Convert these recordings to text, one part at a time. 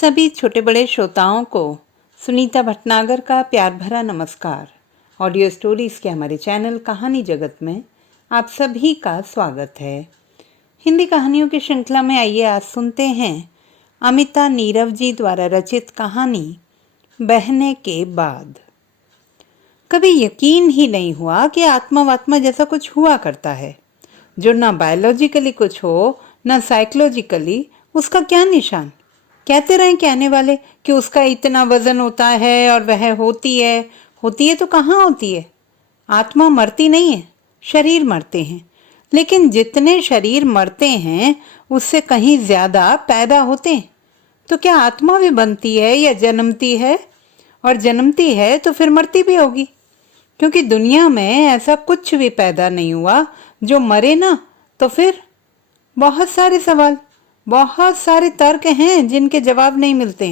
सभी छोटे बड़े श्रोताओं को सुनीता भटनागर का प्यार भरा नमस्कार। ऑडियो स्टोरीज के हमारे चैनल कहानी जगत में आप सभी का स्वागत है। हिंदी कहानियों की श्रृंखला में आइए आज सुनते हैं अमिता नीरव जी द्वारा रचित कहानी बहने के बाद। कभी यकीन ही नहीं हुआ कि आत्मा वात्मा जैसा कुछ हुआ करता है, जो ना बायोलॉजिकली कुछ हो ना साइकोलॉजिकली। उसका क्या निशान। कहते रहे कहने वाले कि उसका इतना वजन होता है और वह होती है तो कहाँ होती है। आत्मा मरती नहीं है, शरीर मरते हैं। लेकिन जितने शरीर मरते हैं उससे कहीं ज्यादा पैदा होते हैं। तो क्या आत्मा भी बनती है या जन्मती है? और जन्मती है तो फिर मरती भी होगी, क्योंकि दुनिया में ऐसा कुछ भी पैदा नहीं हुआ जो मरे ना। तो फिर बहुत सारे सवाल, बहुत सारे तर्क हैं जिनके जवाब नहीं मिलते।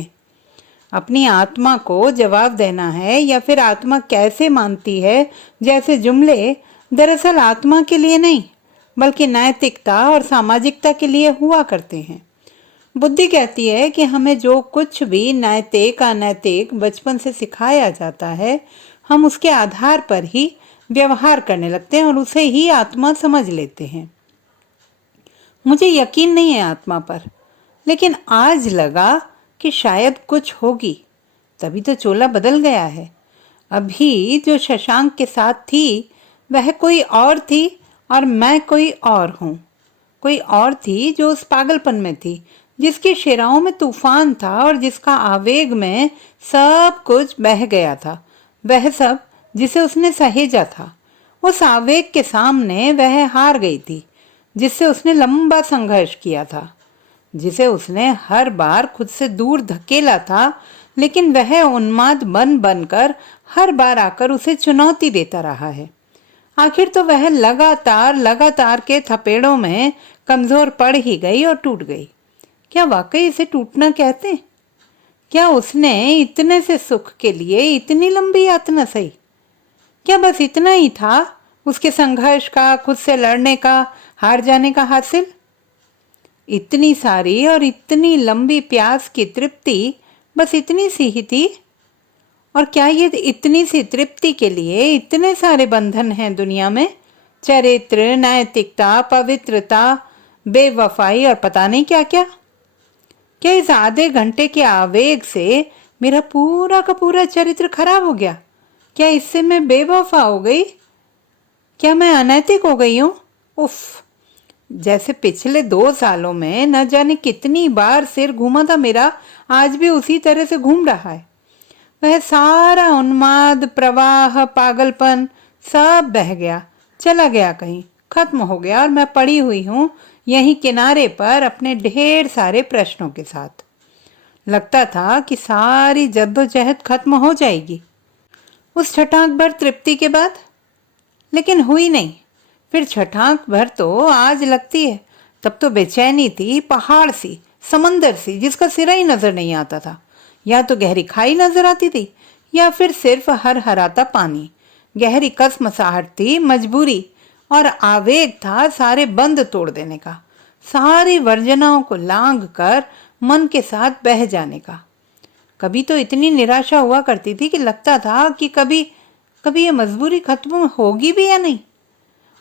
अपनी आत्मा को जवाब देना है या फिर आत्मा कैसे मानती है जैसे जुमले दरअसल आत्मा के लिए नहीं बल्कि नैतिकता और सामाजिकता के लिए हुआ करते हैं। बुद्धि कहती है कि हमें जो कुछ भी नैतिक अनैतिक बचपन से सिखाया जाता है हम उसके आधार पर ही व्यवहार करने लगते हैं और उसे ही आत्मा समझ लेते हैं। मुझे यकीन नहीं है आत्मा पर, लेकिन आज लगा कि शायद कुछ होगी, तभी तो चोला बदल गया है। अभी जो शशांक के साथ थी वह कोई और थी और मैं कोई और हूँ। कोई और थी जो उस पागलपन में थी, जिसके शिराओं में तूफान था और जिसका आवेग में सब कुछ बह गया था। वह सब जिसे उसने सहेजा था, उस आवेग के सामने वह हार गई थी, जिससे उसने लंबा संघर्ष किया था, जिसे उसने हर बार खुद से दूर धकेला था। लेकिन वह उन्माद बनकर हर बार आकर उसे चुनौती देता रहा है। आखिर तो वह लगातार के थपेड़ों में कमजोर पड़ ही गई और टूट गई। क्या वाकई इसे टूटना कहते? क्या उसने इतने से सुख के लिए इतनी लंबी यातना सही? क्या बस इतना ही था उसके संघर्ष का, खुद से लड़ने का, हार जाने का हासिल? इतनी सारी और इतनी लंबी प्यास की तृप्ति बस इतनी सी ही थी? और क्या ये इतनी सी तृप्ति के लिए इतने सारे बंधन हैं दुनिया में? चरित्र, नैतिकता, पवित्रता, बेवफाई और पता नहीं क्या क्या। क्या इस आधे घंटे के आवेग से मेरा पूरा का पूरा चरित्र खराब हो गया? क्या इससे मैं बेवफा हो गई? क्या मैं अनैतिक हो गई हूँ? उफ, जैसे पिछले 2 सालों में न जाने कितनी बार सिर घूमा था मेरा, आज भी उसी तरह से घूम रहा है। वह सारा उन्माद, प्रवाह, पागलपन सब बह गया, चला गया, कहीं खत्म हो गया और मैं पड़ी हुई हूँ यहीं किनारे पर अपने ढेर सारे प्रश्नों के साथ। लगता था कि सारी जद्दोजहद खत्म हो जाएगी उस छटाक भर तृप्ति के बाद, लेकिन हुई नहीं। फिर छटाक भर तो आज लगती है, तब तो बेचैनी थी, पहाड़ सी, समंदर सी, जिसका सिरा ही नजर नहीं आता था। या तो गहरी खाई नजर आती थी या फिर सिर्फ हर हराता पानी। गहरी कसमसाहट थी, मजबूरी और आवेग था सारे बंद तोड़ देने का, सारी वर्जनाओं को लांघ कर मन के साथ बह जाने का। कभी तो इतनी निराशा हुआ करती थी कि लगता था कि कभी ये मजबूरी खत्म होगी भी या नहीं।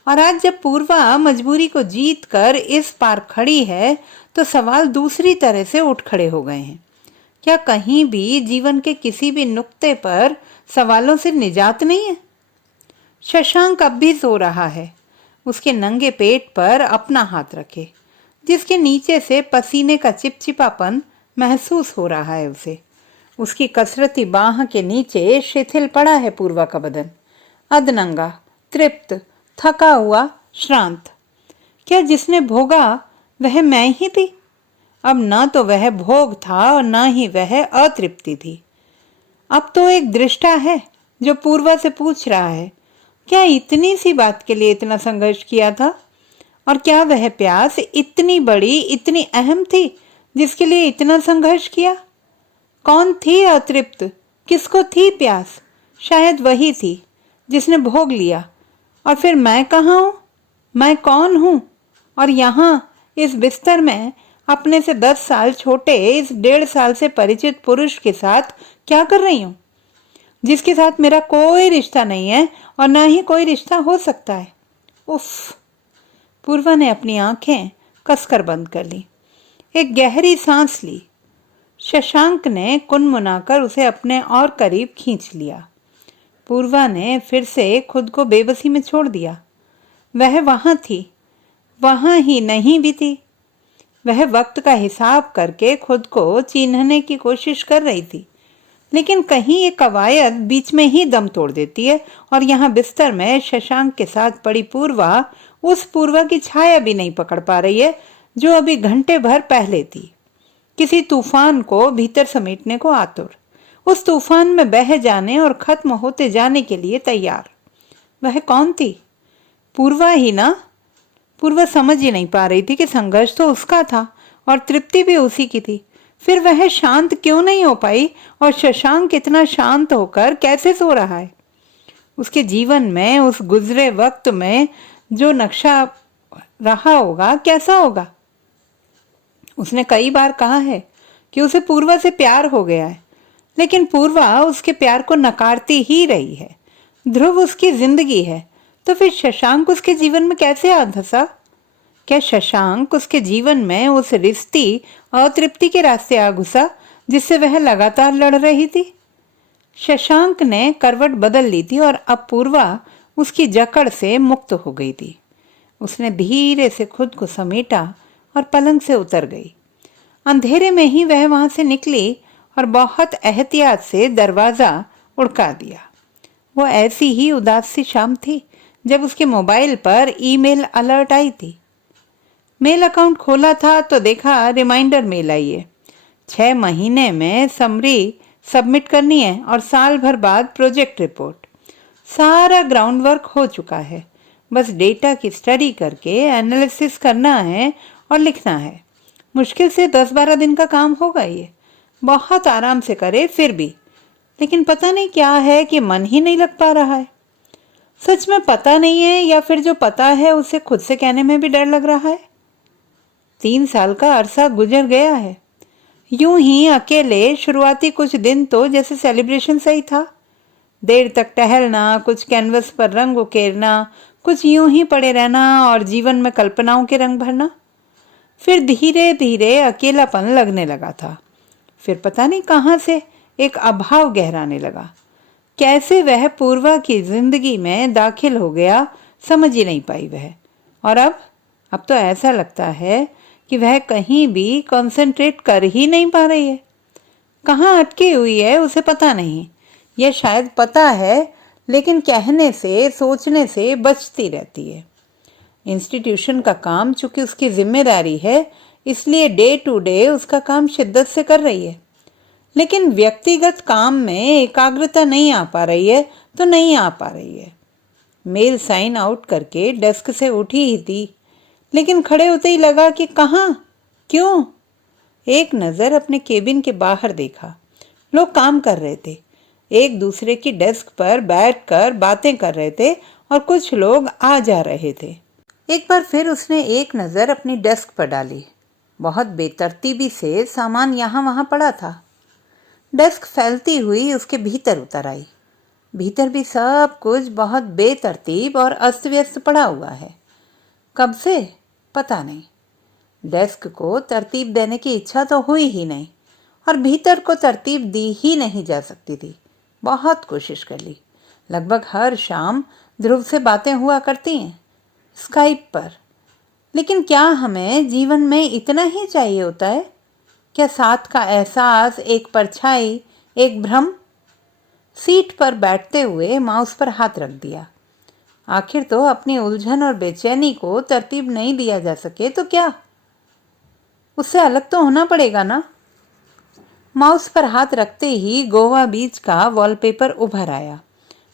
और आज जब पूर्वा मजबूरी को जीत कर इस पार खड़ी है तो सवाल दूसरी तरह से उठ खड़े हो गए हैं। क्या कहीं भी जीवन के किसी भी नुक्ते पर सवालों से निजात नहीं है? शशांक अब भी सो रहा है, उसके नंगे पेट पर अपना हाथ रखे, जिसके नीचे से पसीने का चिपचिपापन महसूस हो रहा है उसे। उसकी कसरती बाह के नीचे शिथिल पड़ा है पूर्वा का बदन, अधनंगा, तृप्त, थका हुआ, श्रांत। क्या जिसने भोगा वह मैं ही थी? अब ना तो वह भोग था और ना ही वह अतृप्ति थी। अब तो एक दृष्टा है जो पूर्वा से पूछ रहा है, क्या इतनी सी बात के लिए इतना संघर्ष किया था? और क्या वह प्यास इतनी बड़ी, इतनी अहम थी जिसके लिए इतना संघर्ष किया? कौन थी अतृप्त? किसको थी प्यास? शायद वही थी जिसने भोग लिया। और फिर मैं कहाँ हूँ? मैं कौन हूँ? और यहाँ इस बिस्तर में अपने से 10 साल छोटे इस 1.5 साल से परिचित पुरुष के साथ क्या कर रही हूं, जिसके साथ मेरा कोई रिश्ता नहीं है और ना ही कोई रिश्ता हो सकता है। उफ। पूर्वा ने अपनी आंखें कसकर बंद कर ली, एक गहरी सांस ली। शशांक ने कुनमुनाकर उसे अपने और करीब खींच लिया। पूर्वा ने फिर से खुद को बेबसी में छोड़ दिया। वह वहां थी, वहां ही नहीं भी थी। वह वक्त का हिसाब करके खुद को चिन्हने की कोशिश कर रही थी, लेकिन कहीं ये कवायद बीच में ही दम तोड़ देती है और यहाँ बिस्तर में शशांक के साथ पड़ी पूर्वा उस पूर्वा की छाया भी नहीं पकड़ पा रही है जो अभी घंटे भर पहले थी, किसी तूफान को भीतर समेटने को आतुर, उस तूफान में बह जाने और खत्म होते जाने के लिए तैयार। वह कौन थी? पूर्वा ही ना। पूर्वा समझ ही नहीं पा रही थी कि संघर्ष तो उसका था और तृप्ति भी उसी की थी। फिर वह शांत क्यों नहीं हो पाई और शशांक इतना शांत होकर कैसे सो रहा है? उसके जीवन में उस गुजरे वक्त में जो नक्शा रहा होगा कैसा होगा? उसने कई बार कहा है कि उसे पूर्वा से प्यार हो गया है, लेकिन पूर्वा उसके प्यार को नकारती ही रही है। ध्रुव उसकी जिंदगी है, तो फिर शशांक उसके जीवन में कैसे आ धंसा? क्या शशांक उसके जीवन में उस रिश्ती अतृप्ति के रास्ते आ घुसा जिससे वह लगातार लड़ रही थी? शशांक ने करवट बदल ली थी और अब पूर्वा उसकी जकड़ से मुक्त हो गई थी। उसने धीरे से खुद को समेटा और पलंग से उतर गई। अंधेरे में ही वह वहां से निकली और बहुत एहतियात से दरवाजा उड़का दिया। वो ऐसी ही उदास सी शाम थी जब उसके मोबाइल पर ईमेल अलर्ट आई थी। मेल अकाउंट खोला था तो देखा रिमाइंडर मेल आई है। 6 महीने में समरी सबमिट करनी है और साल भर बाद प्रोजेक्ट रिपोर्ट। सारा ग्राउंड वर्क हो चुका है, बस डेटा की स्टडी करके एनालिसिस करना है और लिखना है। मुश्किल से 10-12 दिन का काम होगा ये, बहुत आराम से करे फिर भी, लेकिन पता नहीं क्या है कि मन ही नहीं लग पा रहा है। सच में पता नहीं है या फिर जो पता है उसे खुद से कहने में भी डर लग रहा है। 3 साल का अरसा गुजर गया है। यूं ही अकेले शुरुआती कुछ दिन तो जैसे सेलिब्रेशन सही था, देर तक टहलना, कुछ कैनवस पर रंग उकेरना, कुछ यूं ही पड़े रहना और जीवन में कल्पनाओं के रंग भरना। फिर धीरे धीरे अकेलापन लगने लगा था। फिर पता नहीं कहां से एक अभाव गहराने लगा। कैसे वह पूर्वा की जिंदगी में दाखिल हो गया समझ ही नहीं पाई वह। और अब तो ऐसा लगता है कि वह कहीं भी कंसंट्रेट कर ही नहीं पा रही है। कहाँ अटकी हुई है उसे पता नहीं, यह शायद पता है लेकिन कहने से सोचने से बचती रहती है। इंस्टीट्यूशन का काम चूंकि उसकी जिम्मेदारी है, इसलिए डे टू डे उसका काम शिद्दत से कर रही है, लेकिन व्यक्तिगत काम में एकाग्रता नहीं आ पा रही है तो नहीं आ पा रही है। मेल साइन आउट करके डेस्क से उठी ही थी, लेकिन खड़े होते ही लगा कि कहाँ, क्यों? एक नज़र अपने केबिन के बाहर देखा। लोग काम कर रहे थे, एक दूसरे की डेस्क पर बैठकर बातें कर रहे थे और कुछ लोग आ जा रहे थे। एक बार फिर उसने एक नज़र अपनी डेस्क पर डाली। बहुत बेतरतीबी से सामान यहाँ वहाँ पड़ा था। डेस्क फैलती हुई उसके भीतर उतर आई। भीतर भी सब कुछ बहुत बेतरतीब और अस्त व्यस्त पड़ा हुआ है। कब से पता नहीं। डेस्क को तरतीब देने की इच्छा तो हुई ही नहीं और भीतर को तरतीब दी ही नहीं जा सकती थी। बहुत कोशिश कर ली। लगभग हर शाम ध्रुव से बातें हुआ करती हैं स्काइप पर, लेकिन क्या हमें जीवन में इतना ही चाहिए होता है? क्या साथ का एहसास, एक परछाई, एक भ्रम? सीट पर बैठते हुए माउस पर हाथ रख दिया। आखिर तो अपनी उलझन और बेचैनी को तरतीब नहीं दिया जा सके तो क्या, उससे अलग तो होना पड़ेगा ना। माउस पर हाथ रखते ही गोवा बीच का वॉलपेपर उभर आया।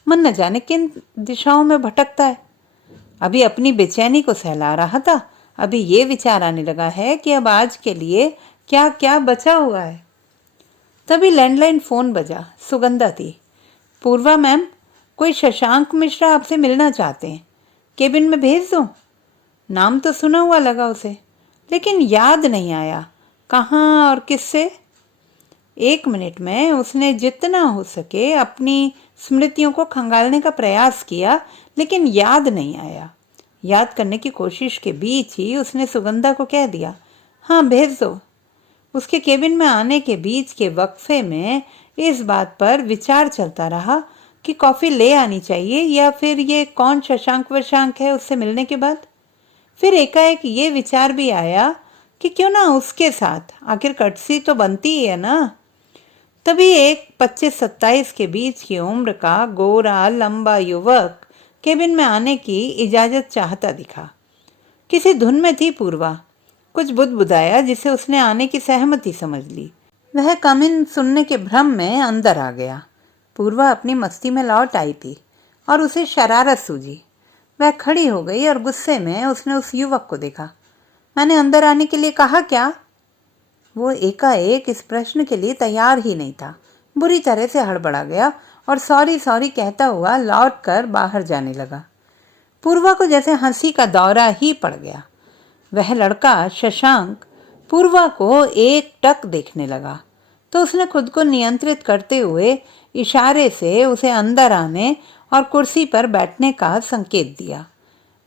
मन न जाने किन दिशाओं में भटकता है। अभी अपनी बेचैनी को सहला रहा था, अभी ये विचार आने लगा है कि अब आज के लिए क्या क्या बचा हुआ है। तभी लैंडलाइन फोन बजा। सुगंधा थी। पूर्वा मैम, कोई शशांक मिश्रा आपसे मिलना चाहते हैं, केबिन में भेज दूं? नाम तो सुना हुआ लगा उसे। लेकिन याद नहीं आया कहाँ और किससे। 1 मिनट में उसने जितना हो सके अपनी स्मृतियों को खंगालने का प्रयास किया, लेकिन याद नहीं आया। याद करने की कोशिश के बीच ही उसने सुगंधा को कह दिया, हाँ भेज दो। उसके केबिन में आने के बीच के वक्फे में इस बात पर विचार चलता रहा कि कॉफ़ी ले आनी चाहिए या फिर ये कौन शशांक वशांक है उससे मिलने के बाद। फिर एकाएक ये विचार भी आया कि क्यों ना उसके साथ, आखिर कटसी तो बनती ही है ना। तभी एक 25-27 के बीच की उम्र का गोरा लंबा युवक केबिन में आने की इजाज़त चाहता दिखा। किसी धुन में थी पूर्वा। कुछ बुदबुदाया जिसे उसने आने की सहमति समझ ली। वह कमिन सुनने के भ्रम में अंदर आ गया। पूर्वा अपनी मस्ती में लौट आई थी और उसे शरारत सूझी। वह खड़ी हो गई और गुस्से में उसने उस युवक को देखा। मैंने अंदर आने के लिए कहा क्या? वो एकाएक इस प्रश्न के लिए तैयार ही नहीं था। बुरी तरह से हड़बड़ा गया और सॉरी सॉरी कहता हुआ लौट कर बाहर जाने लगा। पूर्वा को जैसे हंसी का दौरा ही पड़ गया। वह लड़का शशांक पूर्वा को एक टक देखने लगा तो उसने खुद को नियंत्रित करते हुए इशारे से उसे अंदर आने और कुर्सी पर बैठने का संकेत दिया।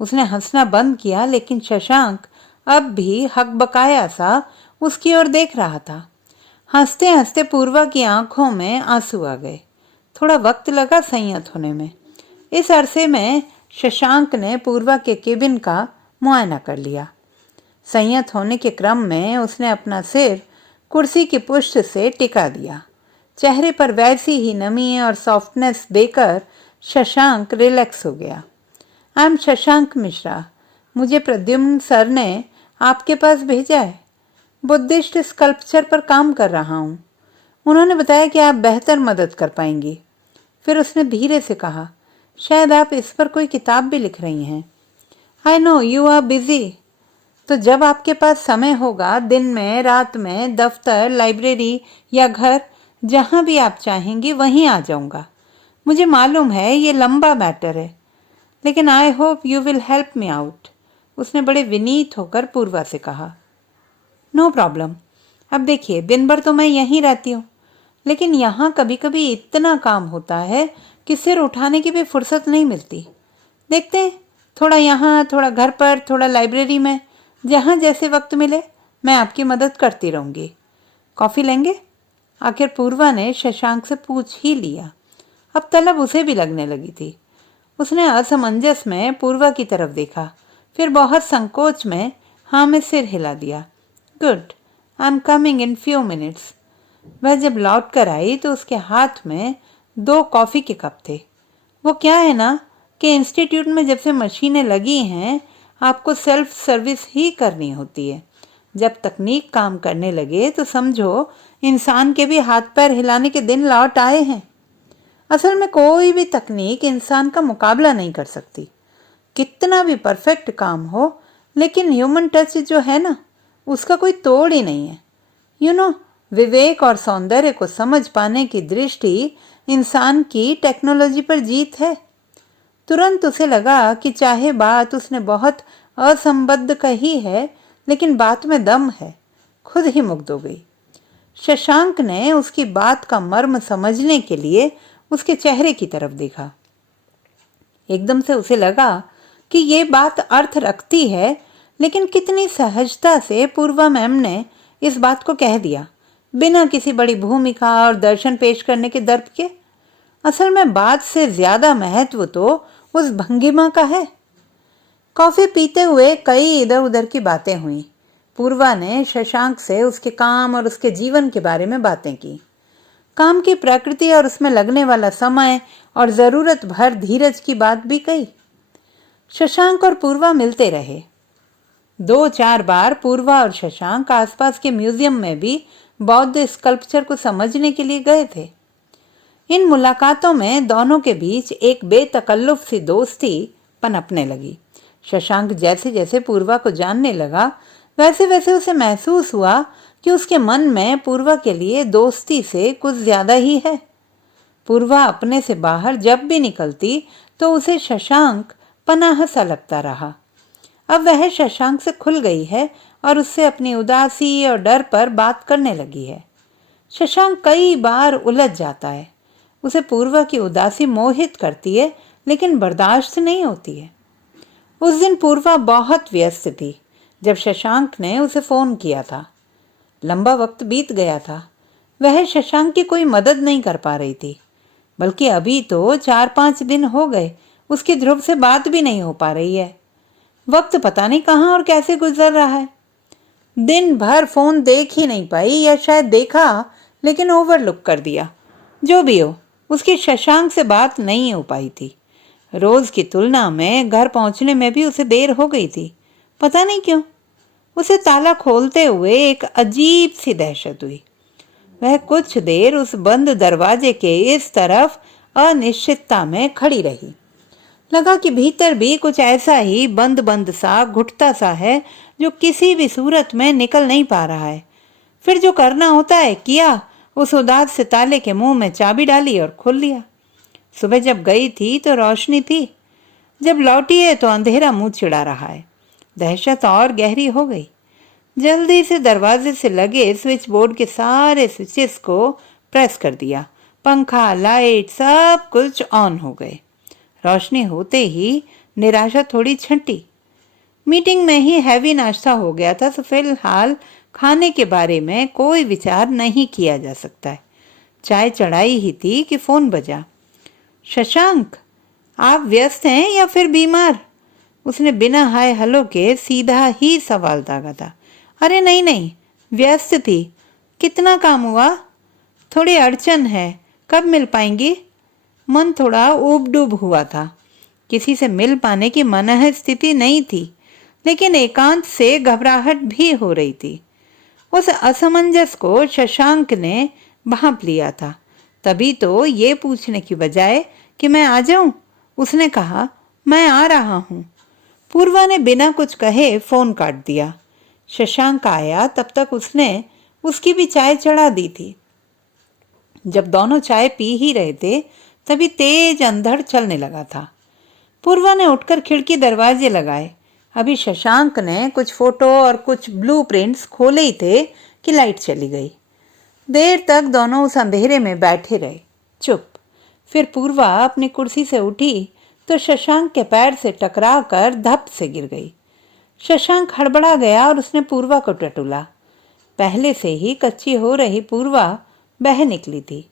उसने हंसना बंद किया, लेकिन शशांक अब भी हकबकाया सा उसकी ओर देख रहा था। हंसते हंसते पूर्वा की आंखों में आंसू आ गए। थोड़ा वक्त लगा संयत होने में। इस अरसे में शशांक ने पूर्वा के केबिन का मुआयना कर लिया। संयत होने के क्रम में उसने अपना सिर कुर्सी की पुष्ट से टिका दिया। चेहरे पर वैसी ही नमी और सॉफ्टनेस देकर शशांक रिलैक्स हो गया। I am Shashank Mishra. मुझे प्रद्युम्न सर ने आपके पास भेजा है। बुद्धिस्ट स्कल्पचर पर काम कर रहा हूँ। उन्होंने बताया कि आप बेहतर मदद कर पाएंगी। फिर उसने धीरे से कहा, शायद आप इस पर कोई किताब भी लिख रही हैं। I know you are busy. तो जब आपके पास समय होगा, दिन में, रात में, दफ्तर, लाइब्रेरी या घर, जहाँ भी आप चाहेंगी वहीं आ जाऊँगा। मुझे मालूम है ये लंबा मैटर है, लेकिन I hope you will help me out. उसने बड़े विनीत होकर पूर्वा से कहा। No problem. अब देखिए, दिन भर तो मैं यहीं रहती हूँ, लेकिन यहाँ कभी कभी इतना काम होता है कि सिर उठाने की भी फुर्सत नहीं मिलती। देखते हैं, थोड़ा यहाँ, थोड़ा घर पर, थोड़ा लाइब्रेरी में, जहाँ जैसे वक्त मिले मैं आपकी मदद करती रहूँगी। कॉफ़ी लेंगे? आखिर पूर्वा ने शशांक से पूछ ही लिया। अब तलब उसे भी लगने लगी थी। उसने असमंजस में पूर्वा की तरफ देखा, फिर बहुत संकोच में हाँ में सिर हिला दिया। Good, I am coming in few minutes. वह जब लौट कर आई तो उसके हाथ में 2 कॉफ़ी के कप थे। वो क्या है ना कि इंस्टीट्यूट में जब से मशीनें लगी हैं, आपको सेल्फ सर्विस ही करनी होती है। जब तकनीक काम करने लगे तो समझो इंसान के भी हाथ पैर हिलाने के दिन लौट आए हैं। असल में कोई भी तकनीक इंसान का मुकाबला नहीं कर सकती, कितना भी परफेक्ट काम हो, लेकिन ह्यूमन टच जो है ना, उसका कोई तोड़ ही नहीं है। यू नो, विवेक और सौंदर्य को समझ पाने की दृष्टि इंसान की टेक्नोलॉजी पर जीत है। तुरंत उसे लगा कि चाहे बात उसने बहुत असंबद्ध कही है, लेकिन बात में दम है। खुद ही मुग्ध हो गई। शशांक ने उसकी बात का मर्म समझने के लिए उसके चेहरे की तरफ देखा। एकदम से उसे लगा कि ये बात अर्थ रखती है, लेकिन कितनी सहजता से पूर्वा मैम ने इस बात को कह दिया, बिना किसी बड़ी भूमिका और दर्शन पेश करने के दर्प के। असल में बात से ज्यादा महत्व तो उस भंगिमा का है। कॉफी पीते हुए कई इधर उधर की बातें हुई। पूर्वा ने शशांक से उसके काम और उसके जीवन के बारे में बातें की। काम की प्रकृति और उसमें लगने वाला समय और जरूरत भर धीरज की बात भी कही। शशांक और पूर्वा मिलते रहे। 2-4 बार पूर्वा और शशांक आसपास के म्यूजियम में भी बौद्ध स्कल्पचर को समझने के लिए गए थे। इन मुलाकातों में दोनों के बीच एक बेतकल्लुफ सी दोस्ती पनपने लगी। शशांक जैसे जैसे पूर्वा को जानने लगा, वैसे वैसे उसे महसूस हुआ कि उसके मन में पूर्वा के लिए दोस्ती से कुछ ज्यादा ही है। पूर्वा अपने से बाहर जब भी निकलती तो उसे शशांक पनाह सा लगता रहा। अब वह शशांक से खुल गई है और उससे अपनी उदासी और डर पर बात करने लगी है। शशांक कई बार उलझ जाता है। उसे पूर्वा की उदासी मोहित करती है, लेकिन बर्दाश्त नहीं होती है। उस दिन पूर्वा बहुत व्यस्त थी जब शशांक ने उसे फोन किया था। लंबा वक्त बीत गया था। वह शशांक की कोई मदद नहीं कर पा रही थी, बल्कि अभी तो 4-5 दिन हो गए उसकी ध्रुव से बात भी नहीं हो पा रही है। वक्त पता नहीं कहाँ और कैसे गुजर रहा है। दिन भर फोन देख ही नहीं पाई, या शायद देखा लेकिन ओवरलुक कर दिया। जो भी हो, उसकी शशांक से बात नहीं हो पाई थी। रोज की तुलना में घर पहुंचने में भी उसे देर हो गई थी। पता नहीं क्यों उसे ताला खोलते हुए एक अजीब सी दहशत हुई। वह कुछ देर उस बंद दरवाजे के इस तरफ अनिश्चितता में खड़ी रही। लगा कि भीतर भी कुछ ऐसा ही बंद बंद सा, घुटता सा है जो किसी भी सूरत में निकल नहीं पा रहा है। फिर जो करना होता है किया। उस उदास से ताले के मुंह में चाबी डाली और खोल लिया। सुबह जब गई थी तो रोशनी थी, जब लौटी है तो अंधेरा मुंह चिढ़ा रहा है। दहशत और गहरी हो गई। जल्दी से दरवाजे से लगे स्विच बोर्ड के सारे स्विचेस को प्रेस कर दिया। पंखा, लाइट, सब कुछ ऑन हो गए। रोशनी होते ही निराशा थोड़ी छंटी। मीटिंग में ही हैवी नाश्ता हो गया था, तो फिलहाल खाने के बारे में कोई विचार नहीं किया जा सकता है। चाय चढ़ाई ही थी कि फोन बजा। शशांक, आप व्यस्त हैं या फिर बीमार? उसने बिना हाय हेलो के सीधा ही सवाल दागा था। अरे नहीं नहीं, व्यस्त थी। कितना काम हुआ? थोड़ी अड़चन है, कब मिल पाएंगी? मन थोड़ा ऊब डूब हुआ था। किसी से मिल पाने की मनह स्थिति नहीं थी, लेकिन एकांत से घबराहट भी हो रही थी। उस असमंजस को शशांक ने भांप लिया था। तभी तो ये पूछने की बजाय कि मैं आ जाऊं, उसने कहा मैं आ रहा हूं। पूर्वा ने बिना कुछ कहे फोन काट दिया। शशांक आया तब तक उसने उसकी भी चाय चढ़ा दी थी। जब दोनों चाय पी ही रहे थे तभी तेज अंधड़ चलने लगा था। पूर्वा ने उठकर खिड़की दरवाजे लगाए। अभी शशांक ने कुछ फोटो और कुछ ब्लूप्रिंट्स खोले ही थे कि लाइट चली गई। देर तक दोनों उस अंधेरे में बैठे रहे, चुप। फिर पूर्वा अपनी कुर्सी से उठी तो शशांक के पैर से टकरा कर धप से गिर गई। शशांक हड़बड़ा गया और उसने पूर्वा को टटोला। पहले से ही कच्ची हो रही पूर्वा बह निकली थी।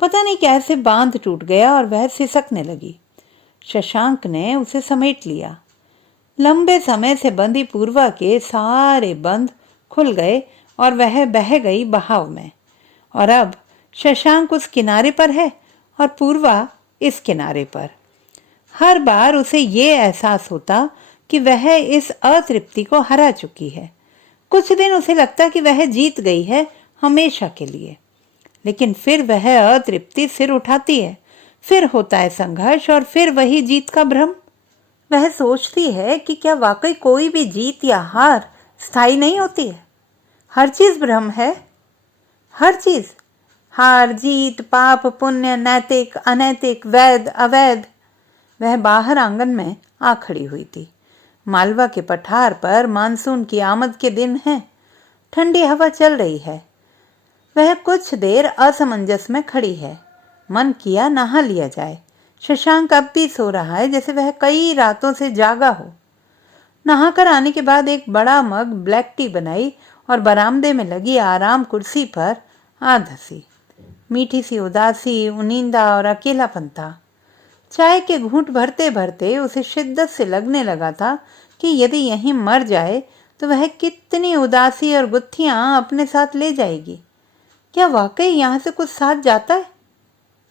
पता नहीं कैसे बांध टूट गया और वह सिसकने लगी। शशांक ने उसे समेट लिया। लंबे समय से बंधी पूर्वा के सारे बंध खुल गए और वह बह गई बहाव में। और अब शशांक उस किनारे पर है और पूर्वा इस किनारे पर। हर बार उसे ये एहसास होता कि वह इस अतृप्ति को हरा चुकी है। कुछ दिन उसे लगता कि वह जीत गई है हमेशा के लिए, लेकिन फिर वह अतृप्ति सिर उठाती है। फिर होता है संघर्ष और फिर वही जीत का भ्रम। वह सोचती है कि क्या वाकई कोई भी जीत या हार स्थायी नहीं होती है? हर चीज भ्रम है। हर चीज, हार जीत, पाप पुण्य, नैतिक अनैतिक, वैध अवैध। वह बाहर आंगन में आ खड़ी हुई थी। मालवा के पठार पर मानसून की आमद के दिन हैं। ठंडी हवा चल रही है। वह कुछ देर असमंजस में खड़ी है। मन किया नहा लिया जाए। शशांक अब भी सो रहा है जैसे वह कई रातों से जागा हो। नहाकर आने के बाद एक बड़ा मग ब्लैक टी बनाई और बरामदे में लगी आराम कुर्सी पर आ धसी। मीठी सी उदासी, उनींदा और अकेलापन था। चाय के घूंट भरते भरते उसे शिद्दत से लगने लगा था कि यदि यहीं मर जाए तो वह कितनी उदासी और गुत्थियां अपने साथ ले जाएगी। क्या वाकई यहाँ से कुछ साथ जाता है?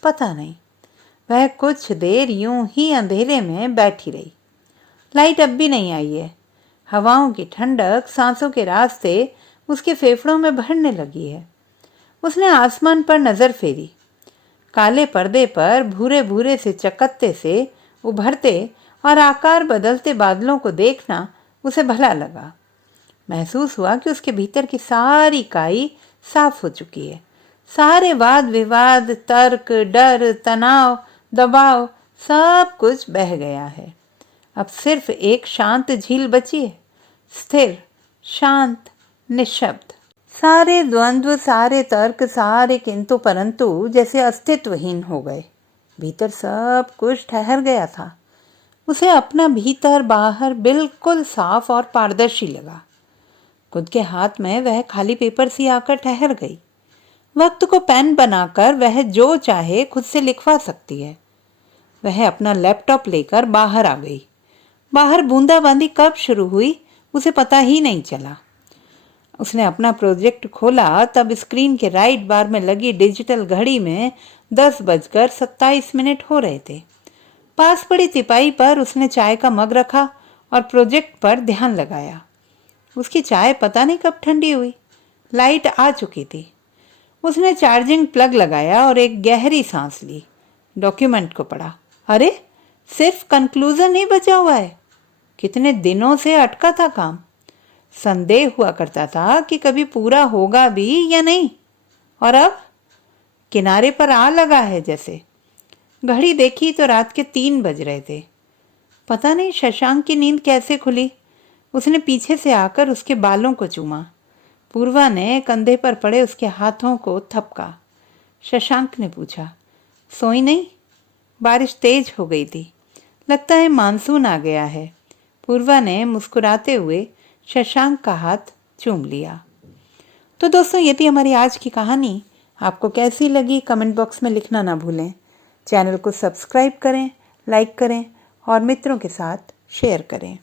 पता नहीं। वह कुछ देर यूं ही अंधेरे में बैठी रही। लाइट अब भी नहीं आई है। हवाओं की ठंडक सांसों के रास्ते उसके फेफड़ों में भरने लगी है। उसने आसमान पर नजर फेरी। काले पर्दे पर भूरे भूरे से चकत्ते से उभरते और आकार बदलते बादलों को देखना उसे भला लगा। महसूस हुआ कि उसके भीतर की सारी काई साफ हो चुकी है। सारे वाद विवाद, तर्क, डर, तनाव, दबाव, सब कुछ बह गया है। अब सिर्फ एक शांत झील बची है, स्थिर, शांत, निशब्द। सारे द्वंद्व, सारे तर्क, सारे किंतु परंतु जैसे अस्तित्वहीन हो गए। भीतर सब कुछ ठहर गया था। उसे अपना भीतर बाहर बिल्कुल साफ और पारदर्शी लगा। खुद के हाथ में वह खाली पेपर सी आकर ठहर गई। वक्त को पेन बनाकर वह जो चाहे खुद से लिखवा सकती है। वह अपना लैपटॉप लेकर बाहर आ गई। बाहर बूंदाबांदी कब शुरू हुई उसे पता ही नहीं चला। उसने अपना प्रोजेक्ट खोला तब स्क्रीन के राइट बार में लगी डिजिटल घड़ी में 10:27 हो रहे थे। पास पड़ी तिपाई पर उसने चाय का मग रखा और प्रोजेक्ट पर ध्यान लगाया। उसकी चाय पता नहीं कब ठंडी हुई। लाइट आ चुकी थी। उसने चार्जिंग प्लग लगाया और एक गहरी सांस ली। डॉक्यूमेंट को पढ़ा। अरे, सिर्फ कंक्लूजन ही बचा हुआ है। कितने दिनों से अटका था काम। संदेह हुआ करता था कि कभी पूरा होगा भी या नहीं, और अब किनारे पर आ लगा है जैसे। घड़ी देखी तो रात के 3 बज रहे थे। पता नहीं शशांक की नींद कैसे खुली। उसने पीछे से आकर उसके बालों को चूमा। पूर्वा ने कंधे पर पड़े उसके हाथों को थपका। शशांक ने पूछा, सोई नहीं? बारिश तेज हो गई थी। लगता है मानसून आ गया है। पूर्वा ने मुस्कुराते हुए शशांक का हाथ चूम लिया। तो दोस्तों, ये थी हमारी आज की कहानी। आपको कैसी लगी कमेंट बॉक्स में लिखना ना भूलें। चैनल को सब्सक्राइब करें, लाइक करें और मित्रों के साथ शेयर करें।